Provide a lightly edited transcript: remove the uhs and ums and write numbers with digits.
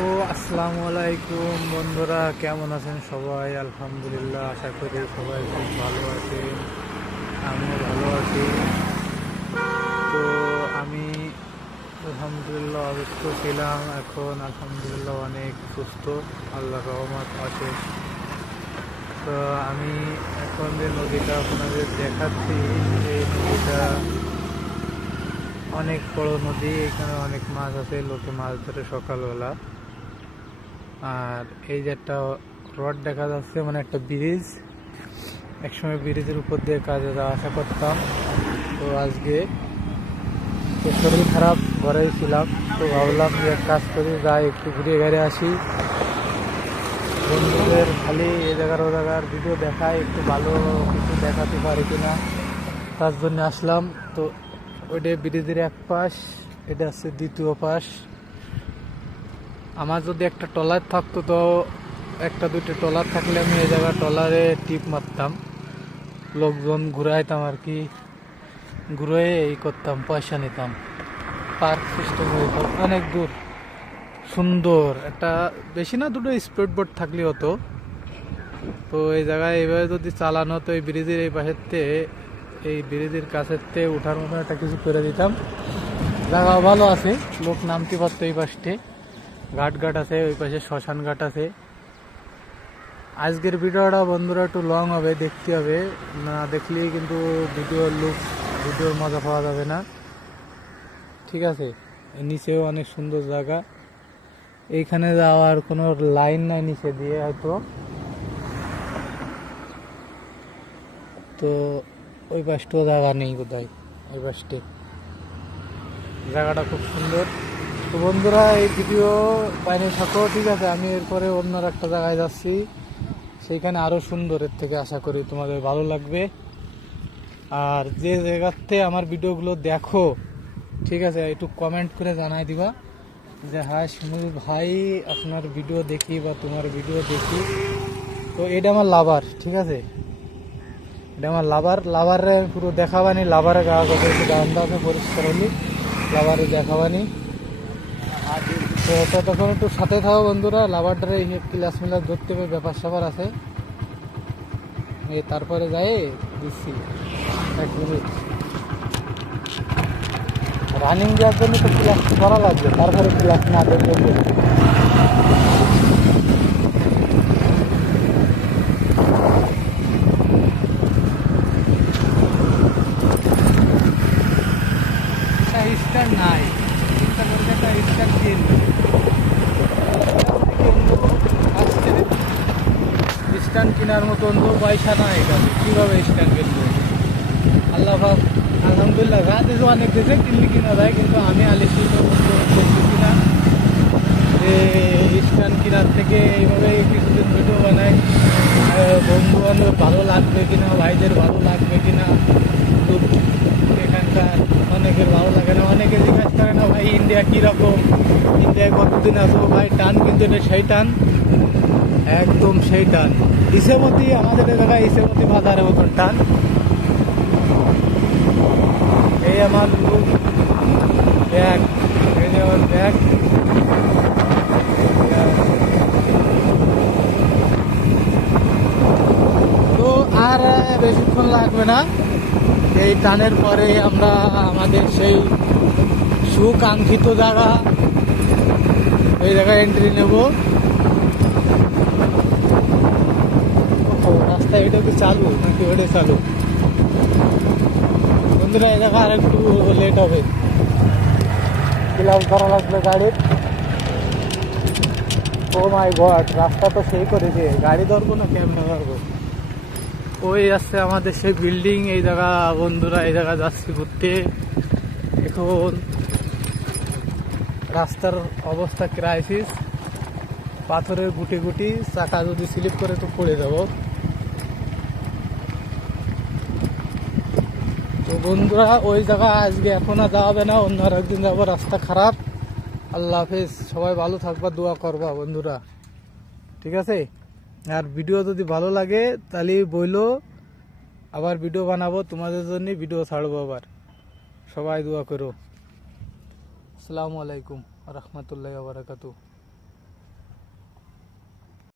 আসসালামু আলাইকুম বন্ধুরা, কেমন আছেন সবাই? আলহামদুলিল্লাহ, আশা করি সবাই খুব ভালো আছেন। আমিও ভালো আছি। তো আমি আলহামদুলিল্লাহ অসুস্থ ছিলাম, এখন আলহামদুলিল্লাহ অনেক সুস্থ, আল্লাহর রহমত আছে। তো আমি এখন যে নদীটা আপনাদের দেখাচ্ছি, এই নদীটা অনেক বড় নদী। এখানে অনেক মাছ আছে, লোকে মাছ ধরে সকালবেলা। আর এই যে একটা রড দেখা যাচ্ছে, মানে একটা ব্রিজ। একসময় ব্রিজের উপর দিয়ে কাজে যাওয়া আসা করতাম। তো আজকে তো শরীর খারাপ, ঘরেই ছিলাম। তো ভাবলাম যে এক কাজ করি, যাই একটু ঘুরে ঘুরে আসি। বন্ধুদের খালি এ জায়গার ও জায়গার ভিডিও দেখায়, একটু ভালো কিছু দেখাতে পারি কিনা, তার জন্য আসলাম। তো ওইটা ব্রিজের এক পাশ, এটা হচ্ছে দ্বিতীয় পাশ। আমার যদি একটা ট্রলার থাকতো, তো একটা দুটো ট্রলার থাকলে আমি এই জায়গা ট্রলারে টিপ মারতাম, লোকজন ঘুরাইতাম আর কি, ঘুরে এই করতাম, পয়সা নিতাম। পার্ক সিস্টেম হইতাম, অনেক দূর সুন্দর একটা, বেশি না, দুটো স্পিড বোট থাকলে হতো। তো এই জায়গায় এইভাবে যদি চালানো, তো এই ব্রিজের এই পাশেরতে, এই ব্রিজের কাছেরতে উঠার মতো একটা কিছু করে দিতাম। জায়গাও ভালো আছে, লোক নামতে পারতো। এই পাশে ঘাট আছে, ওই পাশে শ্মশান ঘাট আছে। আজকের ভিডিওটা বন্ধুরা একটু লং হবে, দেখতে হবে, না দেখলেই কিন্তু ভিডিওর মজা পাওয়া যাবে না। ঠিক আছে, নিচেও অনেক সুন্দর জায়গা। এইখানে যাওয়ার কোনো লাইন নাই নিচে দিয়ে হয়তো। তো ওই পাশটাও জায়গা নেই কোথায়, ওই পাশটি জায়গাটা খুব সুন্দর। তো বন্ধুরা, এই ভিডিও বাইরে থাকো, ঠিক আছে? আমি এরপরে অন্য একটা জায়গায় যাচ্ছি, সেইখানে আরও সুন্দর, এর থেকে আশা করি তোমাদের ভালো লাগবে। আর যে জায়গাতে আমার ভিডিওগুলো দেখো, ঠিক আছে, একটু কমেন্ট করে জানাই দিবা যে হ্যাঁ শিমুল ভাই, আপনার ভিডিও দেখি বা তোমার ভিডিও দেখি। তো এটা আমার লাভার, ঠিক আছে, এটা আমার লাভারে পুরো দেখাবানি, লাভারে গা গা একটু গানটা আছে পরিষ্কার হলি, লাভারে দেখাবানি। তো ততক্ষণ একটু সাথে থাকো বন্ধুরা, লাভারটারে ক্লাস মিলাস ধরতে হবে, ব্যাপার স্যাপার আছে। তারপরে যাই দিচ্ছি 1 মিনিট। রানিং দেওয়ার জন্য তো ক্লাস করা লাগবে, তারপরে ক্লাস না দেখলে স্টার নাই, চিন্তা করলে একটা স্টার দিয়ে আসছে। স্ট্যান্ড কেনার মতন তো পয়সা নাই, এখানে কীভাবে স্ট্যান্ড কিনবো? আল্লাহ আলহামদুলিল্লাহ, রাতে যে অনেক দেশে কিনলে কিনা যায়, কিন্তু আমি আলিসি করতেছি না যে স্ট্যান্ড কেনার থেকে এইভাবে কিছুদিন ভিডিও বানাই। বন্ধু বান্ধব ভালো লাগবে কিনা, ভাইদের ভালো লাগবে কিনা, এখানকার অনেকের ভালো লাগে না। অনেকে জিজ্ঞাসা করে না, ভাই ইন্ডিয়া কীরকম, ইন্ডিয়ায় কতদিন আসবো? ভাই টান কিন্তু এটা সেই টান, একদম সেই টান। ইসেমতি, আমাদের এলাকায় ইসেমতি বাজারের মতন টান। এই আমার ব্যাগ, এই যে আমার ব্যাগ। তো আর বেশিক্ষণ লাগবে না, এই টানের পরে আমরা আমাদের সেই সুকাঙ্ক্ষিত জায়গা, এই জায়গায় এন্ট্রি নেব। রাস্তা এটা কি চালু নাকি ওটা চালু? বন্ধুরা, এই জায়গা আর একটু লেট হবে, ক্লাস ধরা লাগবে গাড়ির। ও মাই গড, রাস্তা তো সেই করেছে, গাড়ি ধরবো না কেমনে ধরবো? ওই আসছে আমাদের সেই বিল্ডিং, এই জায়গা বন্ধুরা, এই জায়গা যাচ্ছি ঘুরতে। এখন রাস্তার অবস্থা ক্রাইসিস, পাথরের গুটি গুটি, চাকা যদি স্লিপ করে তো পড়ে যাব। তো বন্ধুরা, ওই জায়গা আজকে এখন আর যাওয়া হবে না, অন্য আর একদিন যাবো, রাস্তা খারাপ। আল্লাহ হাফেজ, সবাই ভালো থাকবা, দোয়া করবা বন্ধুরা, ঠিক আছে? আর ভিডিও যদি ভালো লাগে তাহলে বইলো, আবার ভিডিও বানাবো তোমাদের জন্য, ভিডিও ছাড়বো আবার। সবাই দোয়া করো। আসসালামু আলাইকুম রহমতুল্লাহি ওয়া বারাকাতুহু।